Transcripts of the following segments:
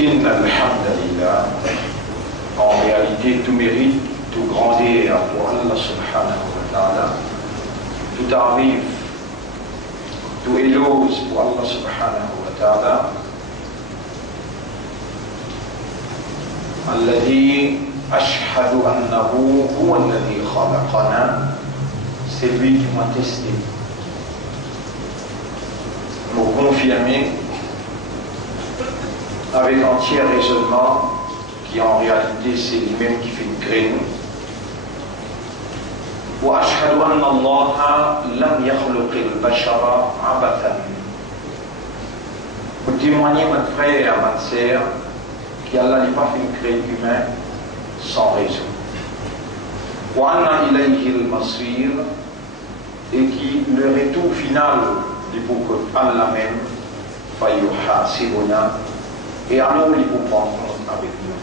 Inna alhamdulillah, en réalité tout mérite, tout grandeur pour Allah subhanahu wa ta'ala, tout arrive, tout éloge pour Allah subhanahu wa ta'ala, alladhi ashhadu annahu huwa alladhi khalaqana, c'est lui qui m'a testé, me confirmer avec entier raisonnement qui en réalité c'est lui-même qui fait créer nous. Wa ashhadu anna Allah lam yakhluq al-bashara abathan. Pour témoigner, mon frère, ma sœur, qu'Allah n'a pas fait créer l'humain sans raison. Wa anna ilayhi al-masir, et qui le retour final du pour que Allah même va yuhasibuna. Et alors, il faut prendre compte avec nous.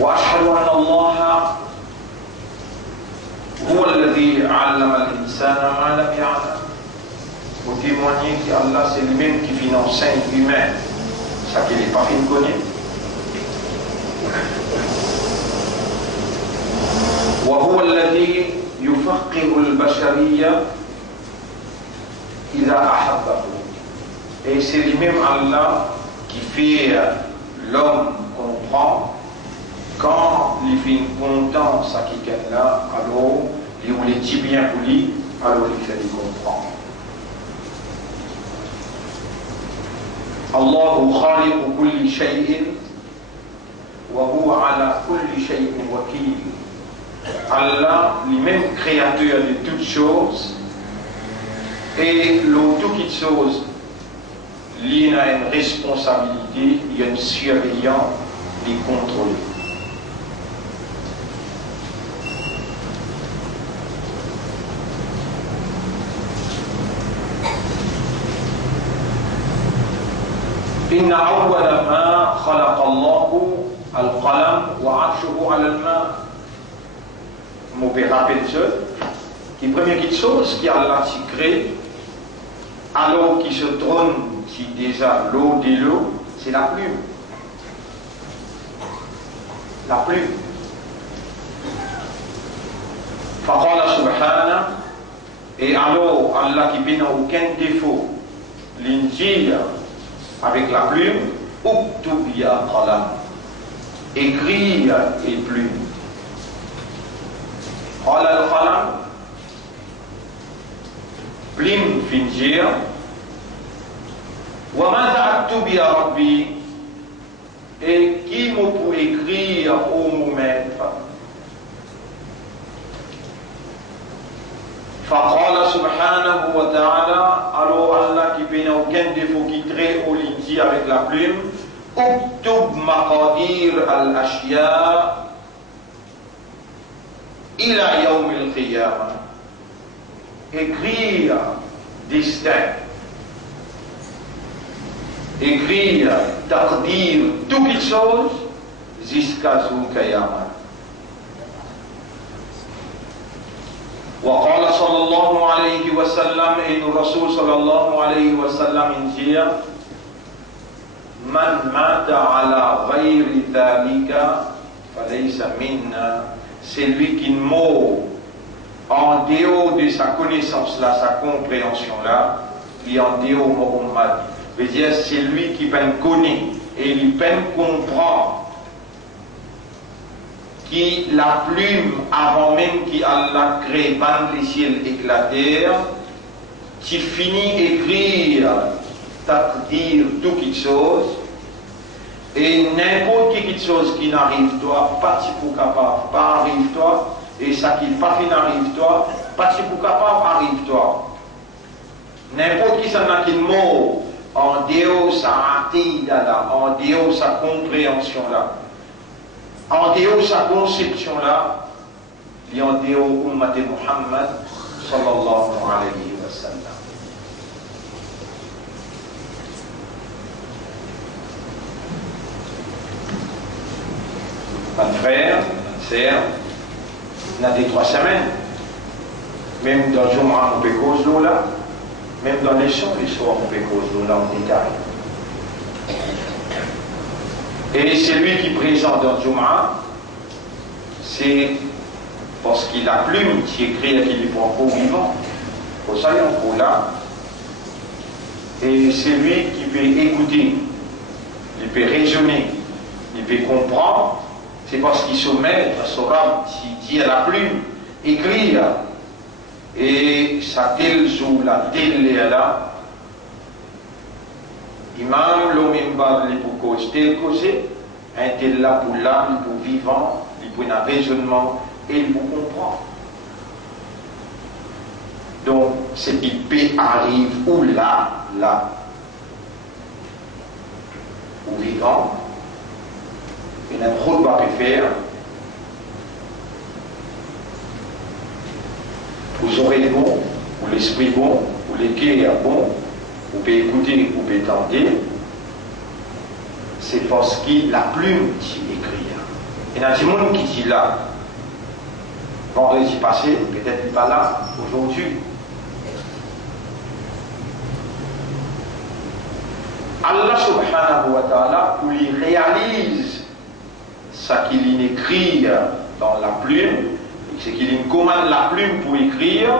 وأشهد أن الله هو الذي علم الإنسان ما لم يعلم. Pour témoigner qu'Allah c'est lui-même qui finance l'humain, ça qu'il n'est pas fait connaître. وهو الذي يفقه البشرية إذا أحبه. Et c'est lui-même Allah qui fait l'homme comprendre quand il fait content ça qui est là, alors il voulait dire bien pour lui, alors il fait comprendre. الله خالق كل شيء وهو على كل شيء وكيل. Allah, lui-même créateur de toutes choses, et toute chose, il y a une responsabilité, il y a une surveillance, il contrôle. إن أول ما خلق الله القلم وعرشه على الماء. Mon père rappelle ça. La première chose qui Allah s'y crée, alors qui se trône, qui déjà l'eau de l'eau, c'est la plume. La plume. Faqala subhana, et alors Allah qui n'a aucun défaut, l'injil avec la plume, uktub ya qalam, écrit et plume. Qala al-qalam, plume finir. Wa madha aktub ya rabbi, et qui m'a pour écrire au mon maître. Faqala subhanahu wa ta'ala, alors Allah qui n'a aucun défaut qui traite au linji avec la plume, uktub maqadir al-ashya ila yawm al-qiyamah, écrire destin, écrire taqdir, toutes les choses jusqu'à Zul Qiyamah. وقال صلى الله عليه وسلم إن الرسول صلى الله عليه وسلم إنجيل من مات على غير ذلك فليس منا. C'est lui qui meurt en dehors de sa connaissance là, sa compréhension là, qui est en dehors de Muhammad. Veut dire c'est lui qui peine connaît et il peine comprendre qui la plume avant même qu'Allah crée bande les ciels éclatèrent, qui finit écrire, dire toute chose, et n'importe quelle chose qui n'arrive toi, pas si pour capable, pas arrive toi, et ça qui pas fin arrive toi, pas si pour capable arrive toi. N'importe qui ça n'a qu'une mot, en dehors sa attitude là, en dehors sa compréhension là. En dehors de sa conception là, il y a en dehors de Ummat Muhammad sallallahu alayhi wa sallam. Mon frère, ma sœur, on a des 3 semaines, même dans le jour où on peut causer là, Même dans les sons, on peut causer dans le détail. Et celui qui présente dans Jum'a, c'est parce qu'il a plume qui écrit et qui lui prend pour vivant. Pour ça, il y a un là. Et c'est lui qui peut écouter, il peut raisonner, il peut comprendre. C'est parce qu'il se met à son rame, s'il dit à la plume, écrire. Et ça tel jour, la telle là. Imam, l'homme m'a dit pour cause tel causé, un tel là pour l'âme, pour vivant, pour un raisonnement et pour comprendre. Donc, ce qui peut arrive où là, où vivant, il y a un gros pas à faire. Vous aurez le bon, ou l'esprit bon, ou les cœurs bon, vous pouvez écouter, vous pouvez tenter. C'est parce que la plume qui écrit. Il y a des gens qui disent là, vendredi passé, peut-être pas là, aujourd'hui. Allah subhanahu wa ta'ala, où il réalise ce qu'il écrit dans la plume, c'est qu'il commande la plume pour écrire,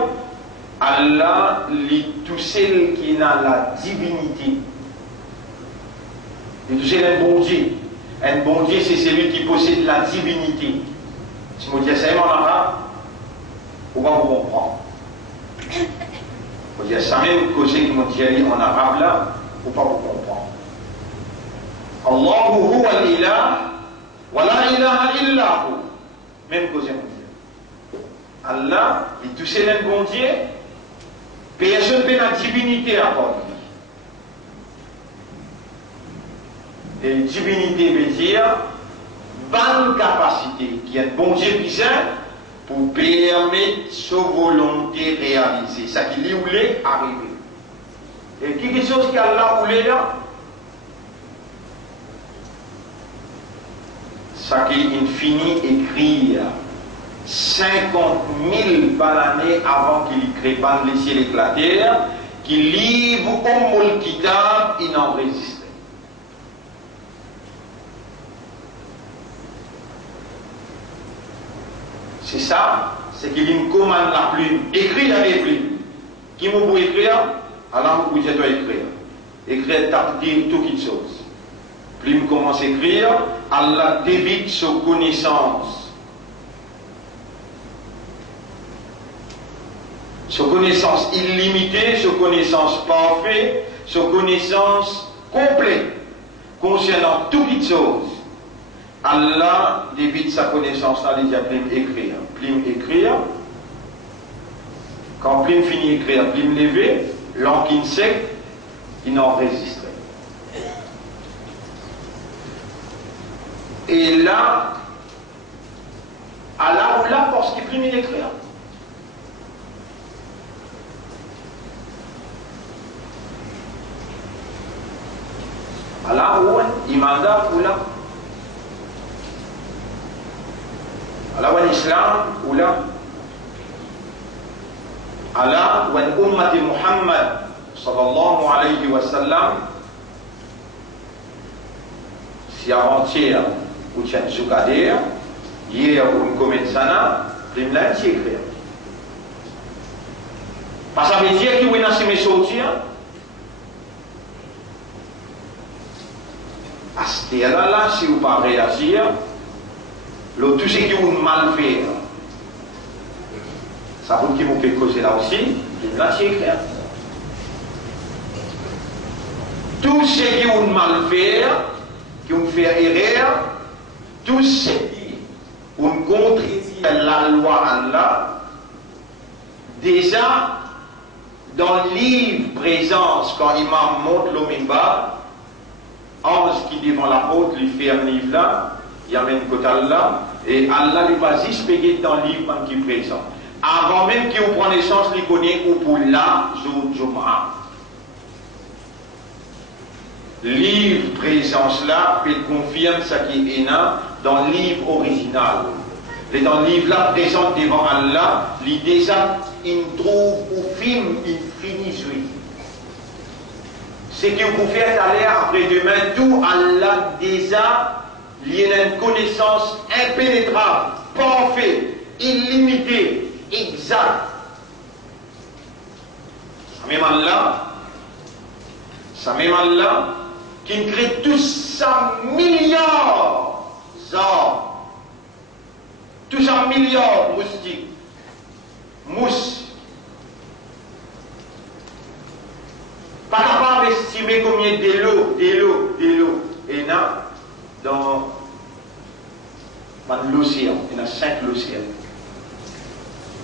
Allah lit tout celle qui a la divinité. Et tout c'est un bon Dieu. Un bon Dieu, c'est celui qui possède la divinité. Si je dis ça en arabe, on va vous comprendre. Je dis ça même que c'est qui m'ont dit en arabe là, on va vous comprendre. Allahu huwa al-ilah, wa la ilaha illa hu. Même que c'est mon Dieu. Allah, il touche un bon Dieu, personne n'a la divinité à part lui. Et divinité veut dire bonne capacité, qui est un bon Dieu puissant pour permettre sa volonté réalisée. Ça qui lui voulait arriver. Et quelque chose qu'Allah voulait là, ça qui finit écrire 50 000 par année avant qu'il crée pas les ciels et la terre, qu'il livre Ummul Kitab, il n'en résiste. C'est ça, c'est qu'il commande la plume, écrit avec plume. Qui m'a pour écrire? Alors vous pouvez écrire. Écrire, dire toutes les choses. Plume commence à écrire, Allah débite sa connaissance. Sa connaissance illimitée, sa connaissance parfaite, sa connaissance complète concernant toutes les choses. Allah débite sa connaissance là, il dit à plume écrire. Plume écrire. Quand plume finit écrire, plume lever, l'encre sec, il n'enregistre. Et là, Allah ou là, parce qu'il plume écrire. Allah ou il manda ou là. Allah ou l'islam ou là. Allah ou l'ummat Muhammad sallallahu alayhi wa sallam. Si avant-hier ou tient Zukader, hier ou commet sana, prime là c'est écrit. Parce que ça veut dire qu'il y a une assez sortir. À ce là, si vous ne pas réagir, tout ce qui vous mal faire, ça vous qui vous fait causer là aussi, là c'est écrit. Tout ce qui vous mal faire, qui vous fait erreur, tout ce qui vous contredit la loi Allah, déjà dans le livre présence, quand Imam monte le mimbar, ange qui devant la porte lui fait un livre là, il y a même côté Allah, et Allah lui va juste payer dans le livre qui est présent. Avant même qu'il vous prenne naissance, il connaît ou pour la Jum'a. Livre présence là, il confirme ce qui est dans le livre original. Et dans le livre là, présent devant Allah, l'idée ça, il trouve au film, il finit jouer. Ce que vous faites aller après-demain, tout Allah déjà, il y a une connaissance impénétrable, parfaite, illimitée, exacte. Ça même Allah, qui crée tous ça milliards d'hommes, tous ça milliards de moustiques, mousses. Pas capable d'estimer combien d'élo et là dans l'océan. Il y a 5 océans.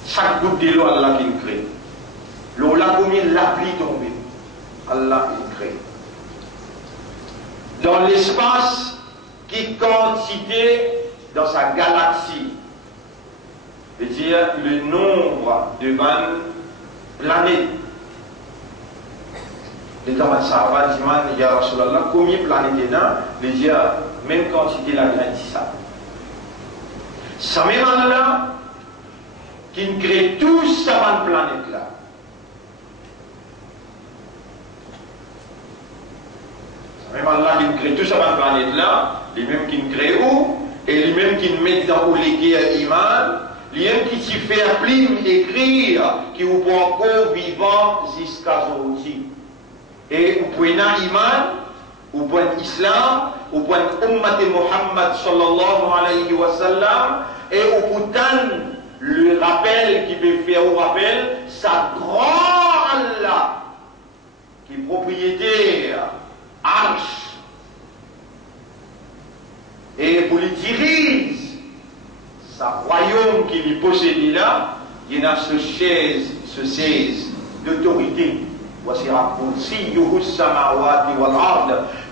Chaque goutte d'eau, Allah qui crée. L'eau là, combien la pluie tombée, Allah il crée. Dans l'espace, qui quantité dans sa galaxie, c'est-à-dire le nombre de planètes. Les gens de Sahaba disent, il y a Rasulallah, combien de planètes là? Les dire, même quantité la graine de ça. Ça même Allah qui crée tout ça dans la planète là. Ça même Allah qui crée tout ça dans la planète là, les mêmes qui crée où, et les mêmes qui mettent dans les guerres iman, les mêmes qui s'y fait appeler, écrire, qui vous prend encore vivant jusqu'à aujourd'hui. Et vous pouvez un iman, vous pouvez l'islam, vous pouvez ummat Muhammad sallallahu alayhi wa sallam, et vous pouvez le rappel qui peut faire au rappel, sa grand Allah, qui est propriétaire, arche, et pour le dirige, sa royaume qui lui possède là, il y a ce chaise d'autorité.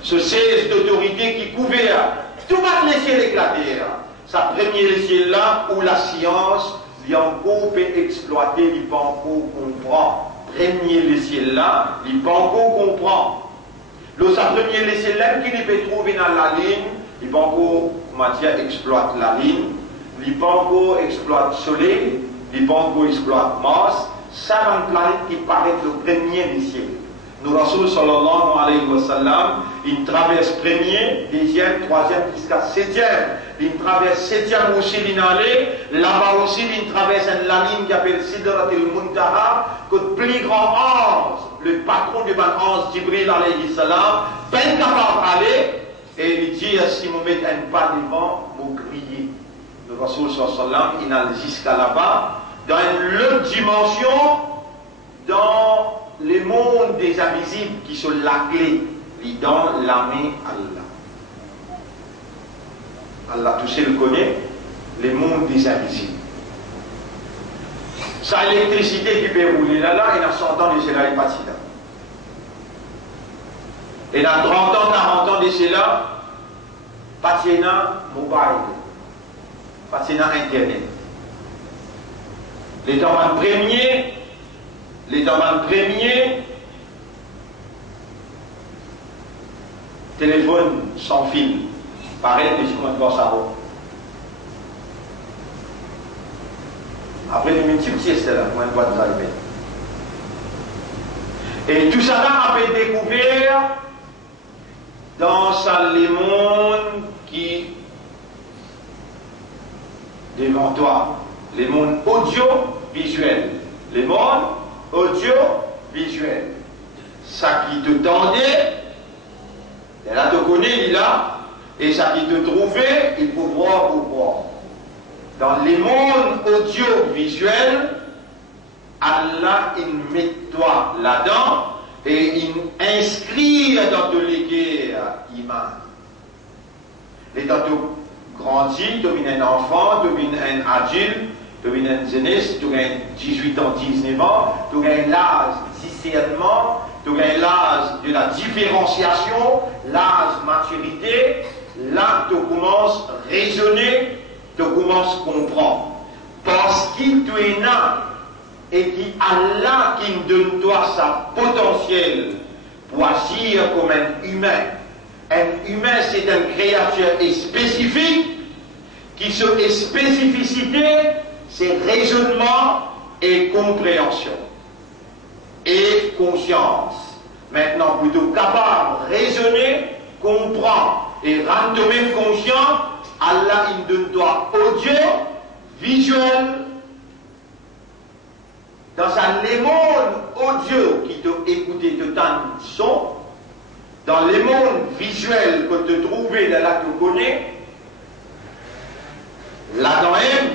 Ce 16 d'autorité qui couvert tout le ciel éclaté. Sa première ciel là où la science, l'enco peut exploiter, l'enco comprend. Premier ciel là, l'enco comprend. Sa première ciel là qui peut trouver dans la ligne, l'enco matière exploite la ligne, l'enco exploite le soleil, l'enco exploite Mars. Ça, une planète qui paraît le premier des cieux. Nous, Rasul sallallahu alayhi wa sallam, il traverse premier, deuxième, troisième, jusqu'à septième. Il traverse septième aussi, il allait. Là-bas aussi, il traverse la ligne qui s'appelle Sidratul Muntaha, que le plus grand ange, le patron du ban ange, Jibril alayhi salam, peine capable d'aller, et il dit, si vous mettez un pas devant, vous criez. Le Rasul sallallahu alayhi wa sallam, il allait jusqu'à là-bas. Dans une autre dimension, dans le monde des invisibles qui sont la clé, dans la main Allah. Allah, tout seul le connaît, le monde des invisibles. Sa électricité qui peut rouler là, il a 100 ans de cela, il pas si là. Il a 30 ans, 40 ans de cela, pas si là, mobile, pas si là, internet. Les temps premiers, téléphone sans fil, pareil, mais je compte voir ça. Après, une multiple sieste là, moi, je vois nous arriver. Et tout ça là a été découvert dans le monde qui, devant toi, les mondes audiovisuels. Les mondes audiovisuels. Ça qui te tendait, elle a te connaît, il est là. Et ça qui te trouvait, il faut voir. Dans les mondes audiovisuels, Allah, il met toi là-dedans et il inscrit dans de l'équerre iman. Et dans tout grandit, tu deviens un enfant, tu deviens un adulte, tu deviens un jeunesse, tu deviens 18 ans, 19 ans, tu deviens l'âge discernement, tu deviens l'âge de la différenciation, l'âge maturité. Là, tu commences à raisonner, tu commences à comprendre. Parce qu'il tu es là et qui Allah qui me donne toi sa potentiel pour agir comme un humain. Un humain, c'est une créature spécifique qui se spécificité, c'est raisonnement et compréhension et conscience. maintenant plutôt capable, raisonner, comprendre et rendre même conscient, Allah il donne toi audio, visuel, dans les mondes audio qui te écoutent, te tendent son, dans les mondes visuels que te trouves, là tu connais, là dans elle,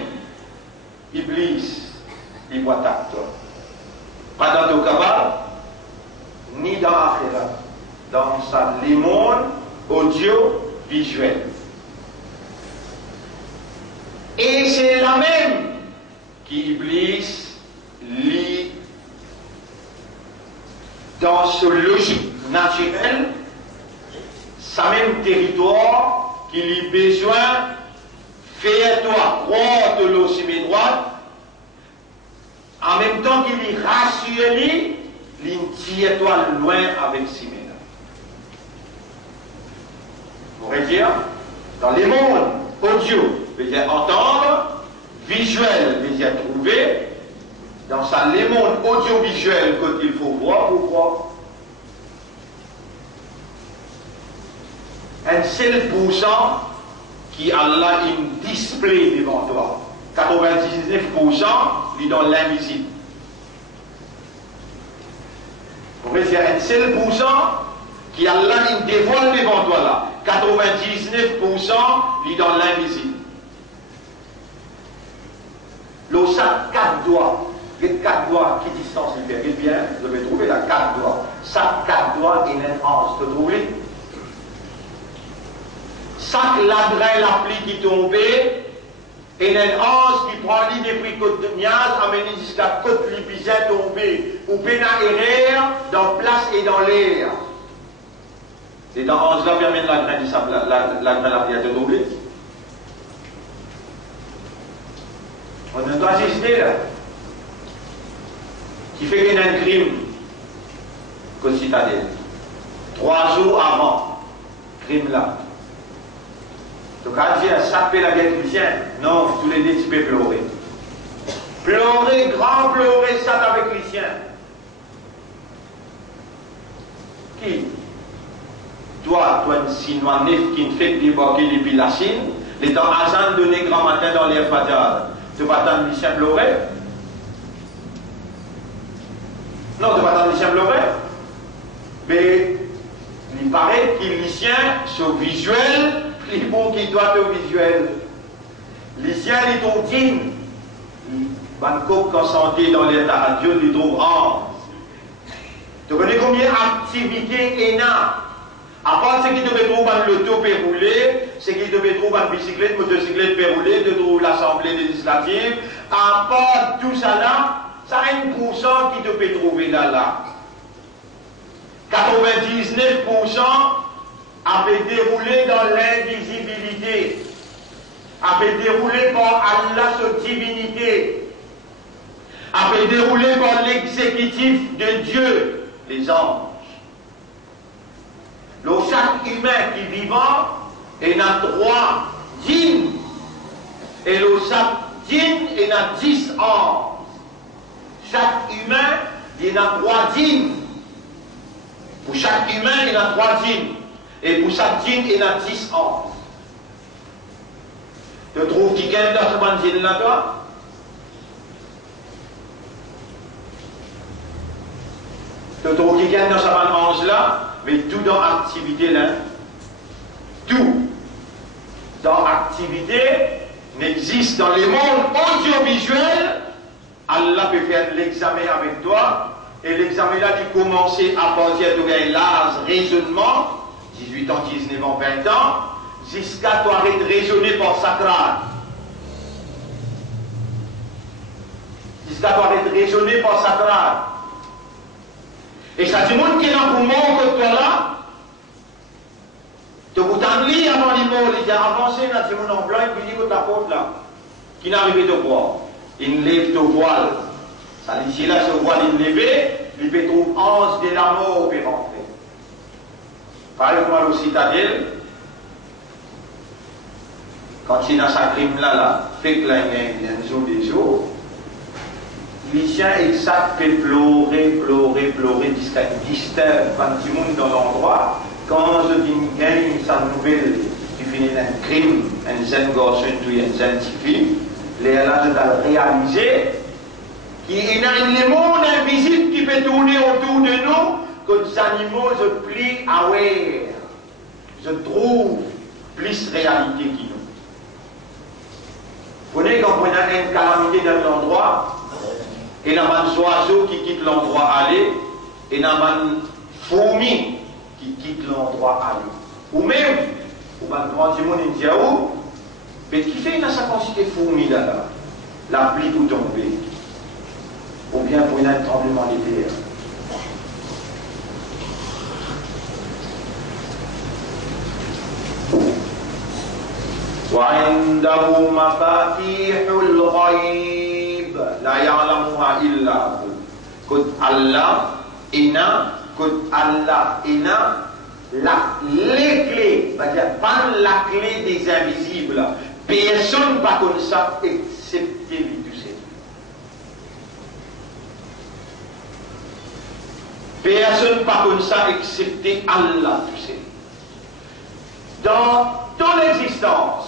Iblis, il voit toi. Pas dans ton cabal, ni dans l'akhirat, dans les mondes audio-visuels. Et c'est la même qu'Iblis lit dans ce logique naturel, sa même territoire qu'il a besoin faire toi croire de l'eau sur mes droites, en même temps qu'il y rassure lui, il tire toi loin avec ses mains. On pourrait dire, dans les mondes audio, veut dire entendre, visuel, veut dire trouver, dans les mondes audiovisuels qu'il faut voir, pourquoi un seul pourcent qui Allah il display devant toi. 99% il est dans l'invisible. Vous voyez, c'est un seul pourcent qui Allah il dévoile devant toi là. 99% il est dans l'invisible. Le sac 4 doigts. Les 4 doigts, qui distance il fait? Bien, vous devez trouver la 4 doigts. Chaque 4 doigts est un ange. Vous trouvez? Chaque ladrin, la pluie qui tombe, et un ange qui prend l'île des prix côte de Niaz, amène jusqu'à côte l'ipizet tombé, ou péna erreur, dans place et dans l'air. C'est un ange là permet la grain du sable, la grain la pluie à tomber. On doit assister là. Qui fait qu'il y a un crime qu'au citadelle. 3 jours avant, crime là. Donc, quand Dieu a sapé la guerre chrétienne, non, tous les deux, tu peux pleurer. Pleurer, grand pleurer, ça avec les siens. Qui? Toi, un Sinois neuf qui ne fait que débarquer depuis la Chine, les temps agents donné grand matin dans l'air fatal. Tu vas t'en les siens pleurer? Non, tu vas t'en les siens pleurer? Mais, il paraît qu'il les siens sont visuels. Les bons qui doivent être visuels. Les siens, les tontines. Bangkok, quand santé dans l'état radio, les trouvent en. Tu connais combien d'activités ENA? À part ce qui devait trouver un loto péroulé, ce qui devait trouver une bicyclette, motocyclette péroulée, de trouver l'Assemblée législative. À part tout ça là, ça a 1% qui te peut trouver là. 99% avait déroulé dans l'invisibilité, avait déroulé par Allah, sa divinité, avait déroulé par l'exécutif de Dieu, les anges. Le chaque humain qui est vivant, il a 3 djinns, et le chaque djinn, il a 10 anges. Chaque humain, il a 3 djinns. Pour chaque humain, il a 3 djinns. Et pour chaque djinn, il a 10 anges. Tu trouves qui gagne dans ce djinn là, toi? Tu trouves qui gagne dans ce ange là? Mais tout dans l'activité là. Tout dans l'activité n'existe dans les mondes audiovisuels. Allah peut faire l'examen avec toi. Et l'examen là, il commencer à partir de l'âge raisonnement. 18 ans, 19 ans, 20 ans, jusqu'à toi arrêter de raisonner par sacrade. Jusqu'à toi arrêter de raisonner par sacrade. Et ça dit, monde qui est là pour moi, que toi là, tu peux t'en lire avant les mots, il a avancé dans ce monde en blanc, et puis il dit que ta faute là, qui n'arrive pas de voir. Il lève ton voile. Ça dit, là, ce voile, il levé, il peut trouver 11 de la mort pour rentrer. Par exemple, au citadelle, quand il a sa crime là, fait que là, il y a une zone des eaux, les chiens exact fait pleurer, jusqu'à disturbe quand tout le monde dans l'endroit. Quand je dis gagne sa nouvelle, qui finit un crime, un jeune garçon ou une jeune fille, les là je dois réaliser qu'il y a un monde invisible qui peut tourner autour de nous, que les animaux se plient à voir. Je trouve plus réalité qui nous. Vous voyez, quand on a une calamité dans l'endroit, et il y a un oiseau qui quitte l'endroit aller, et il y a une fourmi qui quitte l'endroit aller. Ou même, ou un grand monde indien, mais qui fait une quantité de fourmis là, la pluie tout tombée, ou bien pour un tremblement de terre. وعنده مفاتيح الغيب لا يعلمها إلا هو. Kod Allah ina, kod Allah ina les clés, c'est-à-dire pas la clé des invisibles. Personne ne va connaître ça excepté lui tout seul. Personne ne va connaître ça excepté Allah tout seul. Dans toute l'existence,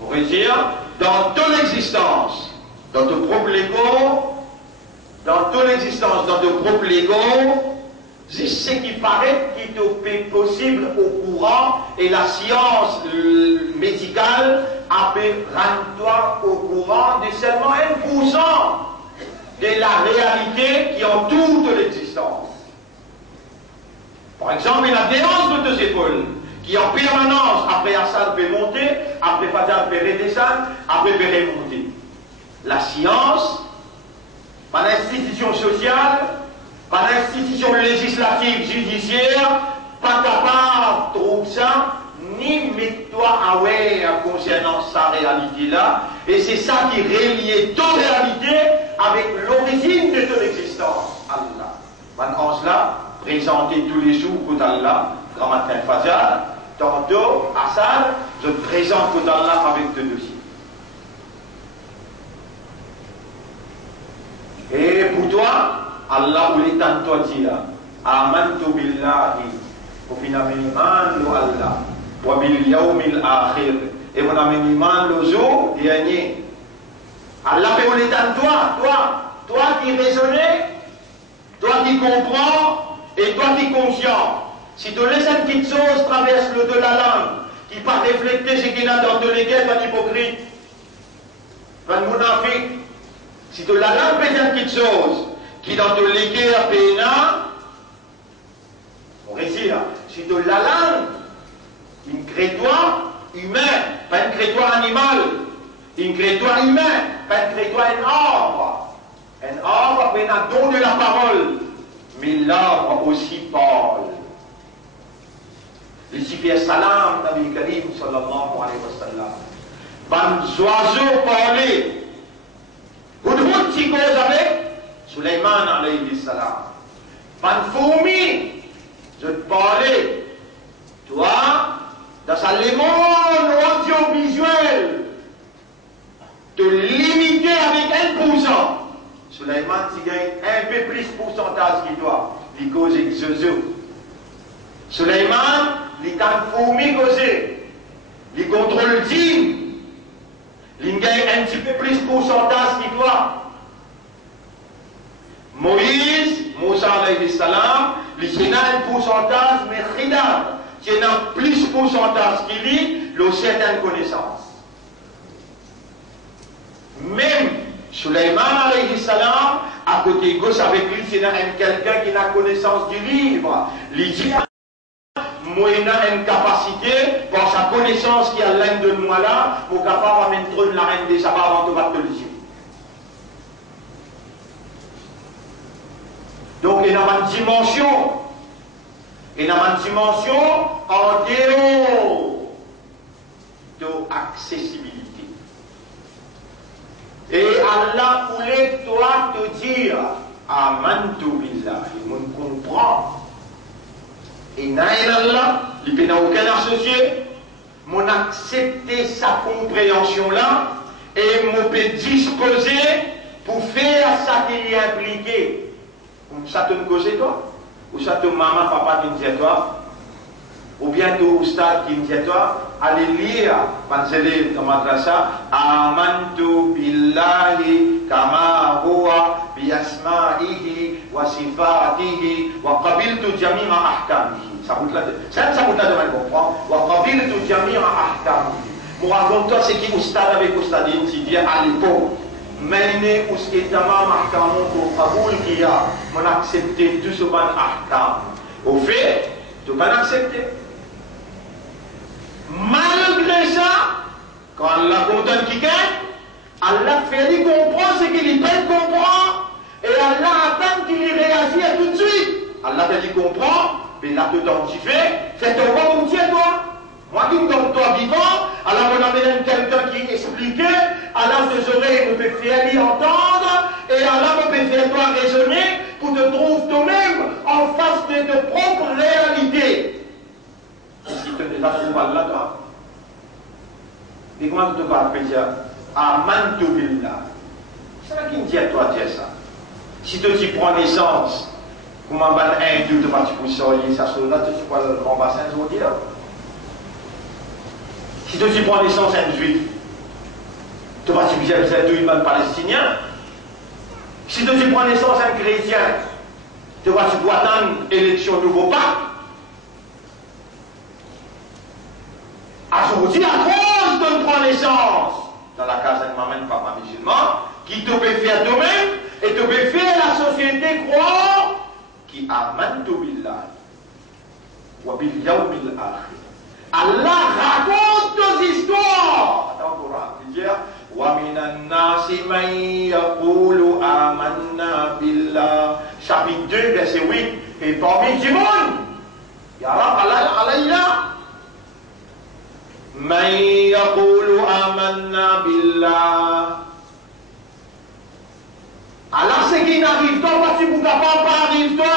on pourrait dire, dans toute l'existence, dans ton propre ego, dans toute l'existence, dans ton propre ego, c'est ce qui paraît qui te fait possible au courant, et la science médicale a pu rendre toi au courant de seulement 1% de la réalité qui entoure l'existence. Par exemple, une adhérence de tes épaules, qui en permanence, après Assad peut monter, après Fatah peut redescendre, après peut remonter. La science, par l'institution sociale, par l'institution législative, judiciaire, pas capable de trouver ça, ni mets-toi aware concernant sa réalité-là, et c'est ça qui relie toute réalité avec l'origine de toute existence. Allah. Maintenant, cela, présenter tous les jours pour Allah, grand matin Fajr, tantôt, Assad, je te présente pour Allah avec deux dossiers. Et pour toi, Allah ou l'état de toi dire, Amantu billahi, pour finir iman lo Allah, wa bil yawmil akhir, et mon amen iman lo jour dernier. Allah fait l'état de toi qui raisonnais, toi qui comprends, et toi qui es conscient. Si tu laisses une petite chose traverse le de la langue, qui pas refléter ce qu'il y a dans tous les guerres, un hypocrite, un monafique, si tu la langue fait une petite chose, qui dans tous les guerres pénal, on réussit là. Si tu la langue, une crétoire humain, pas une crétoire animal, une crétoire humain, pas une crétoire un arbre. Un arbre fait un don de la parole, mais l'arbre aussi parle. Le Sifir Salam, Nabi Karim sallallahu alayhi wa sallam. Ban oiseaux parlaient. Hudhud qui cause avec Sulaiman alayhi salam. Ban fourmi, je te parlais. Toi, dans le monde audiovisuel, te limiter avec 1%. Sulaiman, tu gagnes un peu plus pourcentage que toi. Il cause exozo. Sulaiman, il a fourmi causé. Il contrôle 10. Il gagne un petit peu plus pourcentage que toi. Moïse, Moussa alayhi salam, il a un pourcentage, mais regarde, il a plus pourcentage qu'il lui, il a certaines connaissances. Même Sulaiman alayhi salam, à côté gauche avec lui, c'est quelqu'un qui a connaissance du livre. Il dit, moi, il a une capacité, par sa connaissance qui a l'âme de moi là, pour capable de mettre la reine des sabbats avant de battre le yeux. Donc, il y a une dimension. Il y a une dimension en dehors de l'accessibilité. Et Allah voulait toi te dire, Amantu billahi, on comprend. Et Allah, il n'y a aucun associé, mon accepter sa compréhension là, et me peut disposer pour faire ça qui est impliqué. Ça te cause toi, ou ça te maman, papa qui me dit toi, ou bien tout stade qui me dit toi, allez lire, manzele dans madrasa, amantu billahi kama huwa bi asma'ihi wa sifatihi wa qabiltu jami'a ahkamihi. Ça vous l'a demandé comprendre. Wa qabiltu jami'a ahkamihi. Moi raconte-toi ce qui oustad avec oustadine qui dit à l'époque. Mais où ce qui est tamam ahkamu pour qaboul qui a, on a accepté tout ce ban ahkam. Au fait, tu vas l'accepter. Malgré ça, quand Allah condamne quelqu'un, Allah fait lui comprendre ce qu'il peine comprendre et Allah attend qu'il y réagisse tout de suite. Allah fait lui comprendre, mais là tout temps tu fais, c'est ton bon outil toi. Moi qui me donne toi vivant, Allah me amène quelqu'un qui explique, Allah tes oreilles me peut faire lui entendre et Allah me peut faire toi raisonner pour te trouver toi-même en face de tes propres réalités. Si tu ne trouves pas là-dedans, et comment tu vas dire Amantu billah. C'est là qui me dit à toi dire ça. Si tu prends naissance, comment va un, deux, tu vas te pousser, ça se là, tu vois le grand bassin, je veux dire. Si tu prends naissance un juif, tu vas te pousser un palestinien. Si tu prends naissance un chrétien, tu vas te attendre l'élection nouveau pape. Aujourd'hui, à cause de notre naissance, dans la case d'un maman, papa musulman, qui te peut faire toi-même et te peut faire la société croire qui amantu billah wa bil yawmil akhir. Allah raconte nos histoires dans le Coran. Il dit wa minan nasi man yaqulu amanna billah. Chapitre 2, verset 8. Et parmi du monde, ya Rab Allah من يقول آمنا بالله. Alors ce qui n'arrive pas, tu ne peux pas arrive toi.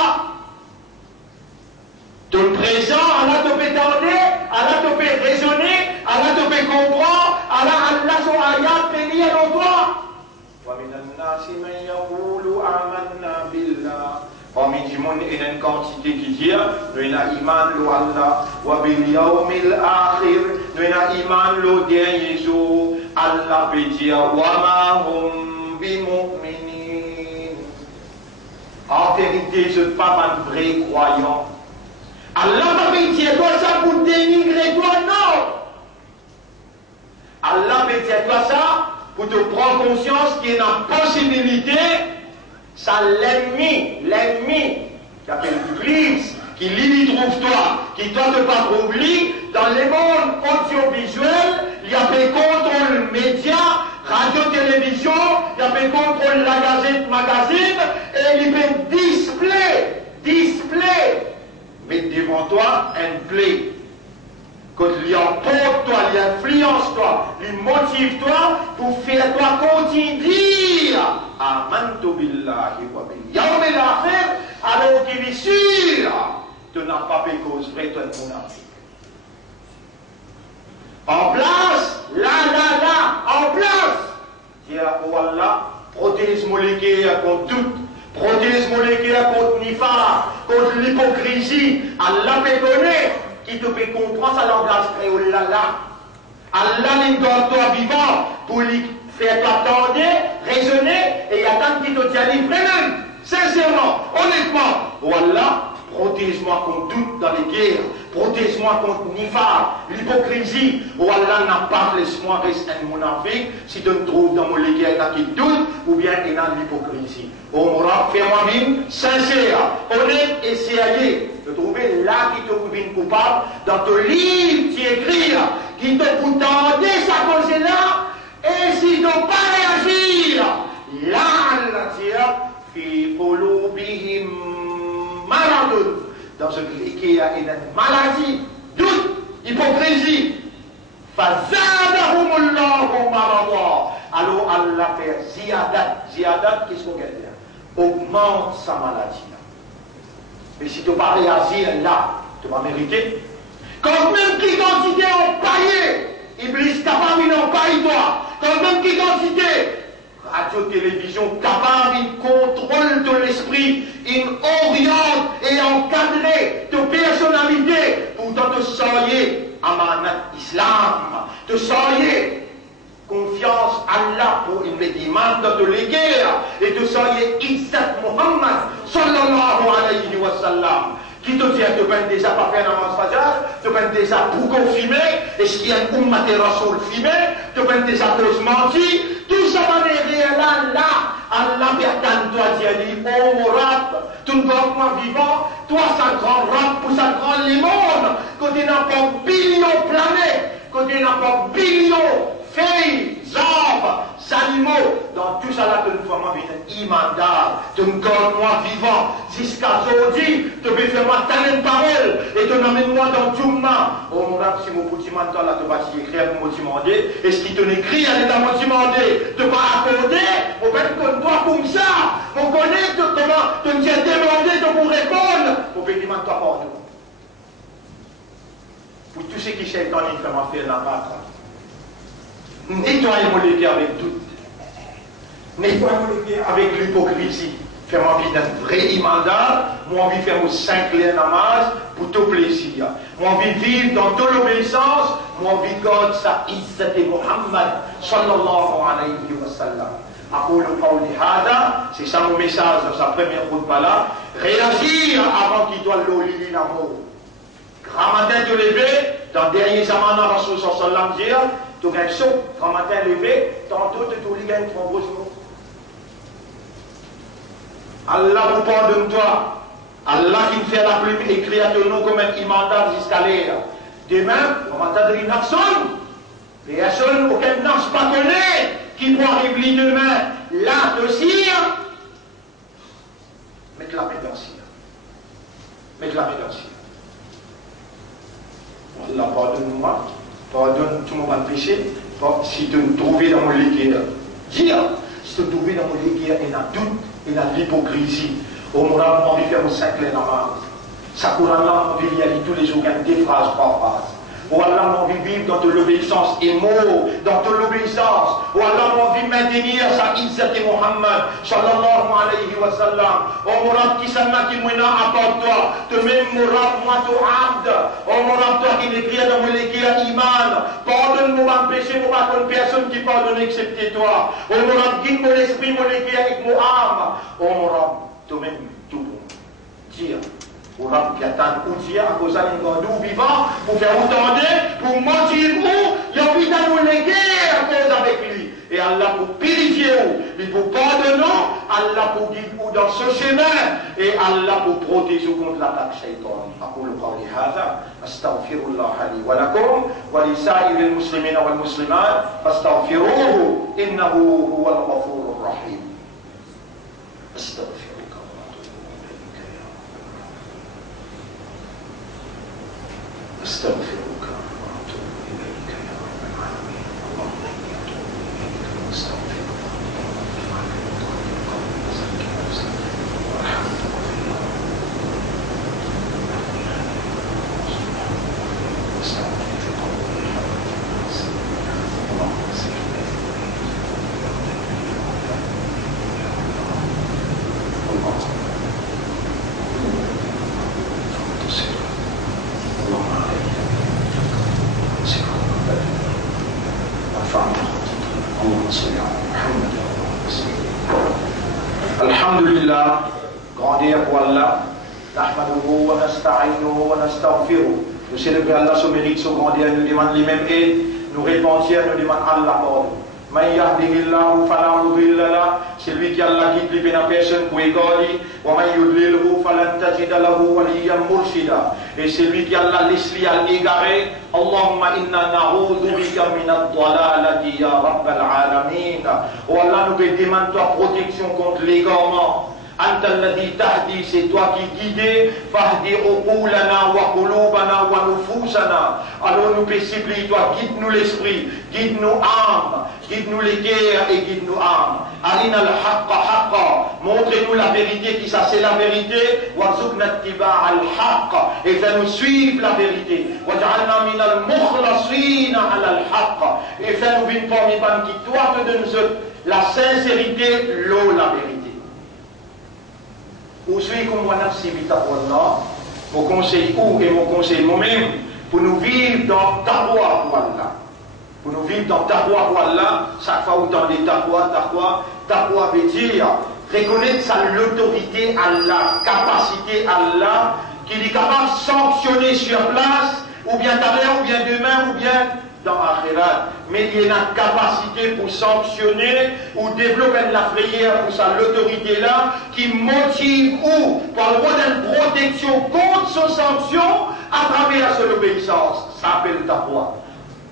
Ton présent, Allah te peut tendre, Allah te peut raisonner, Allah te peut comprendre, Allah son ayat peut lire en toi. ومن الناس من يقول آمنا بالله. Parmi du monde, il y a une quantité qui dit, nous avons iman lo Allah, wa bil yawmil akhir, nous avons iman lo dernier jour, Allah peut dire, wa ma hum bi mu'minin. En vérité, ce n'est pas un vrai croyant. Allah peut dire toi ça pour dénigrer toi, non. Allah peut dire toi ça pour te prendre conscience qu'il y a une possibilité. Ça l'ennemi, qui appelle l'Église, qui lui trouve toi, qui toi ne pas oublier, dans les mondes audiovisuels, il y a des contrôles médias, radio, télévision, il y a des contrôles la gazette, magazine, et il peut display, mettre devant toi un play. Quand il emporte toi, il influence toi, il motive toi pour faire toi continuer. Amantu billahi wa bil yawmil akhir, alors qu'il est sûr, tu n'as pas fait cause vraie, toi es monarchique. En place, là, en place. Dis oh Allah, protège-moi contre tout, protège-moi contre Nifar, contre l'hypocrisie. Allah me connaît. Qui te peut comprendre sa langage créole là. Allah les donne toi vivant pour lui faire t'attendre, raisonner et attendre qu'il te dise vraiment, sincèrement, honnêtement. Oh Allah, protège-moi contre tout dans les guerres, protège-moi contre Nifar, l'hypocrisie. Oh Allah, n'a pas laisse-moi rester un monarchique si tu me trouves dans mon guerre qui doute ou bien il y a l'hypocrisie. Oh mon rab, fais-moi bien, sincère, honnête et sérieux. De trouver là qui te trouve coupable dans ton livre qui écrit, qui te peut tendre sa cause là, et si tu ne pas réagir, là Allah dit, fi qulubihim maradun, dans ce qui a une maladie, doute, hypocrisie, fazadahumullahu marada. Alors Allah fait ziyadat, qu'est-ce qu'on veut dire? Augmente sa maladie. Mais si tu ne pas réagir là, tu vas mériter. Quand même qui quantité en paillé, Iblis t'a pas mis en paille toi. dans la même quantité. Radio-télévision capable, il contrôle de l'esprit, il oriente et encadre de personnalité pour te soigner amanat islam, te soigner confiance Allah pour une demande de l'égard et te soigner Izzat Muhammad sallallahu alayhi wa sallam. Qui te dit, tu peux déjà pas faire namaz fajr, tu peux déjà pour confirmer, est-ce qu'il y a une ummat et rasoul fumé, tu peux déjà te mentir, tout ça va derrière là, Allah bertan toi dit, oh mon rap, tu ne dois pas vivant, toi ça grand rap pour ça grand le monde, quand tu n'as pas billion planètes, quand tu n'as pas billion feuilles, arbres, animaux, dans tout ça là, tu ne vois pas une imandar, tu me gardes moi vivant, jusqu'à aujourd'hui, tu peux faire moi talent parole, et tu m'amènes moi dans tout le monde. Oh mon rap, si mon petit mental là, tu vas écrire pour me demander, est-ce qu'il te écrit, elle est dans mon demander, tu vas accorder, on va être comme toi comme ça, on connaît comment, tu me tiens demandé de vous répondre, on peut demander toi pour nous. Pour tous ceux qui cherchent dans l'infirme faire la battre. Nettoyez mon cœur avec tout. Nettoyez mon cœur avec l'hypocrisie. Fais-moi vie d'un vrai imandar. Moi, envie de faire 5 clés namaz pour tout plaisir. Moi, envie de vivre dans toute l'obéissance. Moi, envie de garder sa izzat Muhammad sallallahu alayhi wa sallam. أقول قولي هذا, c'est ça mon message dans sa première khutbah là. Réagir avant qu'il doit l'olier l'amour. Grand matin te lever, dans le dernier zaman, Rasul sallam dire, tu as un saut, grand matin levé, tantôt tu as une thrombose. Allah vous pardonne toi. Allah qui me fait la plume écrit à ton nom comme un imandar jusqu'à l'air. Demain, on va t'adresser une action. Personne, aucun nage pas connaît, qui pourra arriver demain, là, de cire. Mettre la main dans cire. Mettre la main dans cire. Allah pardonne-moi, pardonne tout mon péché, si tu me trouvais dans mon léguère. Dire, si tu me trouvais dans mon léguère, il y a doute, il y a l'hypocrisie. Au moment où on vit faire mon 5 clés namaz. Ça court là, on vit y aller tous les jours, des phrases par phrase. Ou Allah, on vit vivre dans de l'obéissance et mots, dans de l'obéissance. Ou Allah, on vit maintenir sa izzat Muhammad, sallallahu alayhi wa sallam. Oh Mourab, qui s'en a qui m'a apporte toi, te même Mourab, moi, tu abd. Oh Mourab, toi qui n'écris dans mon légué iman. Pardonne-moi mon péché, moi, pas une personne qui pardonne excepté toi. Oh Mourab, guide mon esprit, mon légué avec mon âme. Oh Mourab, toi-même, tout bon. Dire. Orang qui attend pour dire à cause d'un gandou vivant, pour faire entendre, pour mentir où, il a envie d'aller léguer à cause avec lui. Et Allah pour purifier où, il pour pardonner, Allah pour guider où dans ce chemin, et Allah pour protéger contre l'attaque shaitan. أقول قولي هذا أستغفر الله لي ولكم ولسائر المسلمين والمسلمات فاستغفروه إنه هو الغفور الرحيم. أستغفر. أستغفرك وأتوب إليك يا رب العالمين. اللهم إني أتوب إليك وأستغفرك Alhamdulillah, grandeur pour Allah, nahmaduhu wa nasta'inuhu wa nastaghfiruh. Nous célébrons Allah son mérite, son grandeur, nous demandons les mêmes aides, nous repentir, nous demandons Allah pardon. Man yahdihillahu fala mudilla lahu, c'est lui qui Allah guide les personnes pour égaler, wa man yudlilhu falan tajida lahu waliyyan murshida. Et c'est lui qui Allah laisse à l'égarer. Allahumma inna na'udhu bika min ad-dalalati ya rabbal alamin. Oh Allah, nous te demandons ta protection contre l'égarement. Anta alladhi tahdi, c'est toi qui guides. Fahdi uqulana wa qulubana wa nufusana. Alors nous supplie toi, guide-nous l'esprit, guide-nous âme, guide-nous les guerres et guide-nous âme. Arina al-haqqa haqqa montrez-nous la vérité, qui ça c'est la vérité, et fais-nous suivre la vérité, et fais-nous vivre parmi qui toi te donnes la sincérité, l'eau, la vérité. Ou celui comme moi, mon conseil ou et mon conseil moi-même, pour nous vivre dans taqwa pour Allah. Pour nous vivre dans taqwa pour Allah, chaque fois où tu entends taqwa veut dire reconnaître sa l'autorité Allah, capacité Allah, qu'il est capable de sanctionner sur place, ou bien tout à l'heure, ou bien demain, ou bien dans l'akhirat. Mais il y a une capacité pour sanctionner ou développer la prière pour sa l'autorité là, qui motive ou par le droit d'une protection contre son sanction à travers son obéissance. Ça s'appelle taqwa.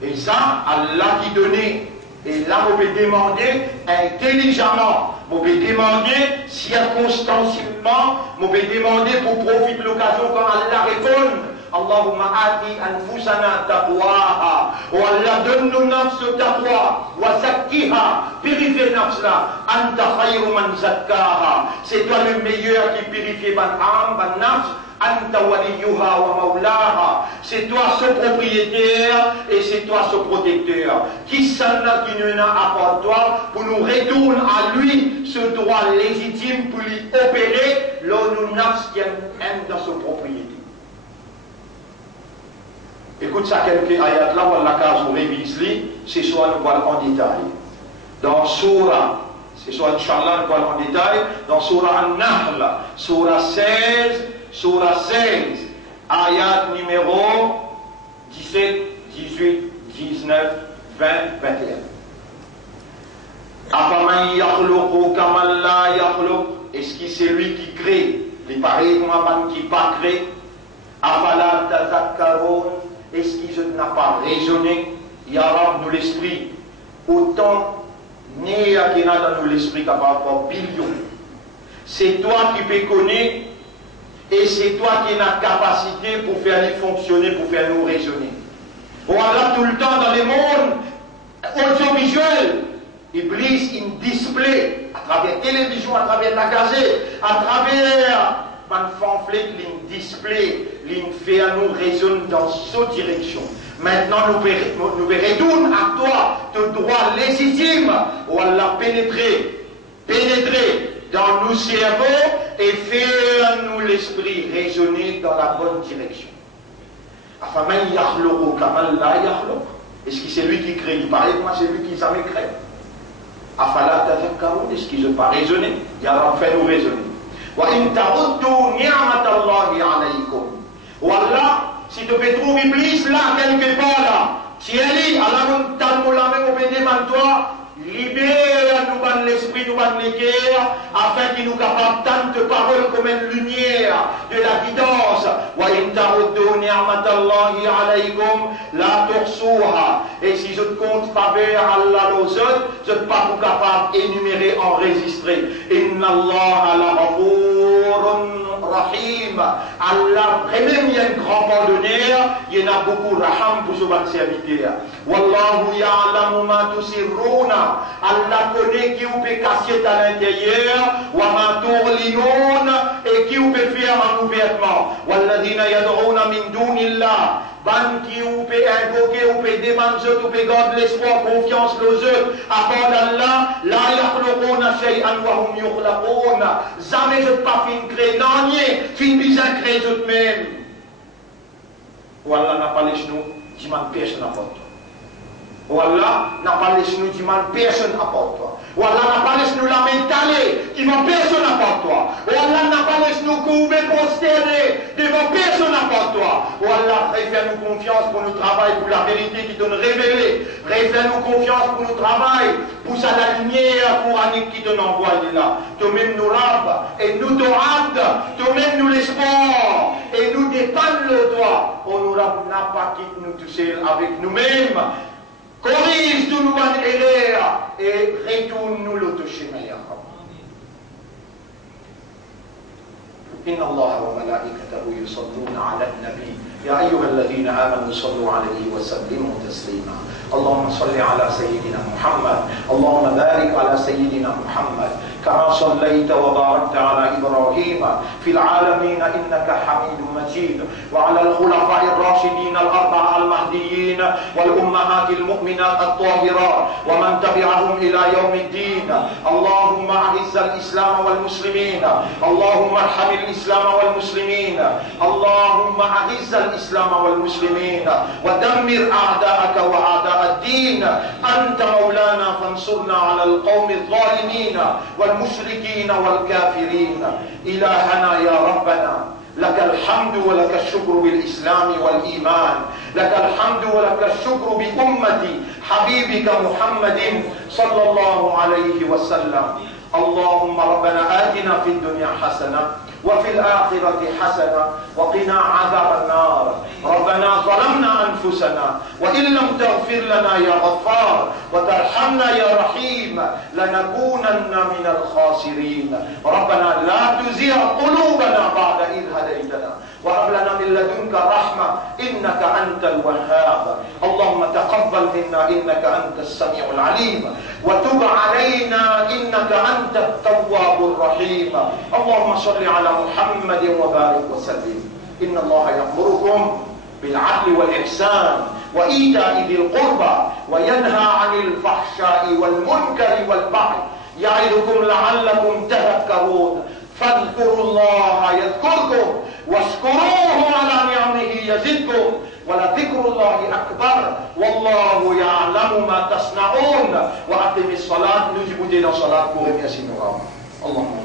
Et ça, Allah qui donnait. Et là, on peut demander intelligemment, on peut demander circonstanciellement, on peut demander pour profiter de l'occasion quand Allah répond. Allahumma ati anfusana taqwaha. Wa Allah donne-nous nafs taqwa. Wa zakkiha. Purifie nafs là. Anta khayru man zakkaha. C'est toi le meilleur qui purifie ban âme, ban nafs. Anta waliyuha wa maulaha. C'est toi ce propriétaire et c'est toi ce protecteur. Qui s'en a qui nous a à toi pour nous retourner à lui ce droit légitime pour lui opérer l'onu nafs qui aime dans sa propriété. Écoute ça, quelques ayats là, où la case où révise-les, c'est soit nous voyons en détail. Dans Surah, c'est soit Inch'Allah, nous voyons en détail, dans Surah An-Nahl, Surah 16, ayat numéro 17, 18, 19, 20, 21. Afaman yakhluqu kaman la yakhluq. Est-ce que c'est lui qui crée? Les pareils comme un qui pas crée. Afala tazakkarun. Est-ce qu'il n'a pas raisonné? Ya Rab, nous l'esprit, autant né à qu'il y a dans nous l'esprit capable de billion. C'est toi qui peux connaître et c'est toi qui as la capacité pour faire les fonctionner, pour faire nous raisonner. Voilà tout le temps dans les mondes audiovisuels, Iblis, il display à travers la télévision, à travers la gazette, à travers un pamphlet, il display, il fait à nous raisonner dans cette direction. Maintenant, nous retournons à toi, ton droit légitime, où Allah pénétrer dans nos cerveaux et faire nous l'esprit raisonner dans la bonne direction. Est-ce que c'est lui qui crée? Il paraît que moi c'est lui qui jamais crée. Est-ce qu'il ne pas raisonner? Il a fait nous raisonner. Voilà, si tu peux trouver Iblis là, quelque part là, tiens-lui, Allah nous t'a la main au bénéman toi, libère nous ban l'esprit, nous ban les cœurs, afin qu'il nous capable tant de paroles comme une lumière de la guidance. Et si je compte faveur Allah aux autres, je ne suis pas capable d'énumérer, enregistrer. Inna Allah la ghafurun rahim. Allah, vraiment, il y a un grand pardonneur, il y en a beaucoup raham pour ce serviteur. Wallahu ya'lamu ma tusirruna. Allah connaît qui vous peut cacher à l'intérieur, wa ma tu'linun, et qui vous peut faire en ouvertement. Walladina yad'una min dunillah. Ban qui vous peut invoquer, vous peut demander, vous peut garder l'espoir, confiance aux autres. Avant d'Allah, la yakhluquna shay'an wa hum yukhlaquna. Jamais je ne pas fin créer, non, fin bizarre créer eux-mêmes. Ou Allah n'a pas les genoux, tu m'en personne n'apporte. Ou Allah n'a pas les genoux, tu m'en personne n'apporte toi. Ou Allah n'a pas les genoux la mentalité, tu m'en personne n'apporte toi. Ou Allah n'a pas les genoux que vous pouvez prosterner, devant personne n'apporte toi. Ou Allah, fais-nous confiance pour notre travail, pour la vérité qui te révélée. Fais-nous confiance pour notre travail, pour sa la lumière, pour Annick qui te envoie là. Toi-même nous rabes, et nous te rabes, toi-même nous l'espoir, et nous dépendons de toi. On nous rabes n'a pas quitté nous tout seuls avec nous-mêmes. Corrige tous nos erreurs et retourne-nous l'autre chemin. إن الله وملائكته يصلون على النبي يا أيها الذين آمنوا صلوا عليه وسلموا تسليما اللهم صل على سيدنا محمد اللهم بارك على سيدنا محمد كما صليت وباركت على إبراهيم في العالمين إنك حميد مجيد، وعلى الخلفاء الراشدين الأربعة المهديين والأمهات المؤمنات الطاهرات ومن تبعهم إلى يوم الدين. اللهم أعز الإسلام والمسلمين، اللهم ارحم الإسلام والمسلمين، اللهم أعز الإسلام والمسلمين ودمر أعداءك وأعداء الدين. أنت مولانا فانصرنا على القوم الظالمين والمشركين والكافرين. إلهنا يا ربنا، لك الحمد ولك الشكر بالإسلام والإيمان، لك الحمد ولك الشكر بأمة حبيبك محمد صلى الله عليه وسلم. اللهم ربنا آتنا في الدنيا حسنة وفي الآخرة حسنة وقنا عذاب النار. ربنا ظلمنا أنفسنا وإن لم تغفر لنا يا غفار وترحمنا يا رحيم لنكونن من الخاسرين. ربنا لا تزغ قلوبنا بعد إذ هديتنا وهب لنا من لدنك رحمة إنك أنت الوهاب. اللهم تقبل منا إنك أنت السميع العليم وتب علينا إنك أنت التواب الرحيم. اللهم صل على محمد وبارك وسلم. إن الله يأمركم بالعدل والإحسان وإيتاء ذي القربى وينهى عن الفحشاء والمنكر والبغي يعظكم لعلكم تذكرون. فاذكروا الله يذكركم واشكروه على نعمه يزدكم ولذكر الله أكبر والله يعلم ما تصنعون. وأقم الصلاة. نجيب دينا صلاة كورم ياسين اللهم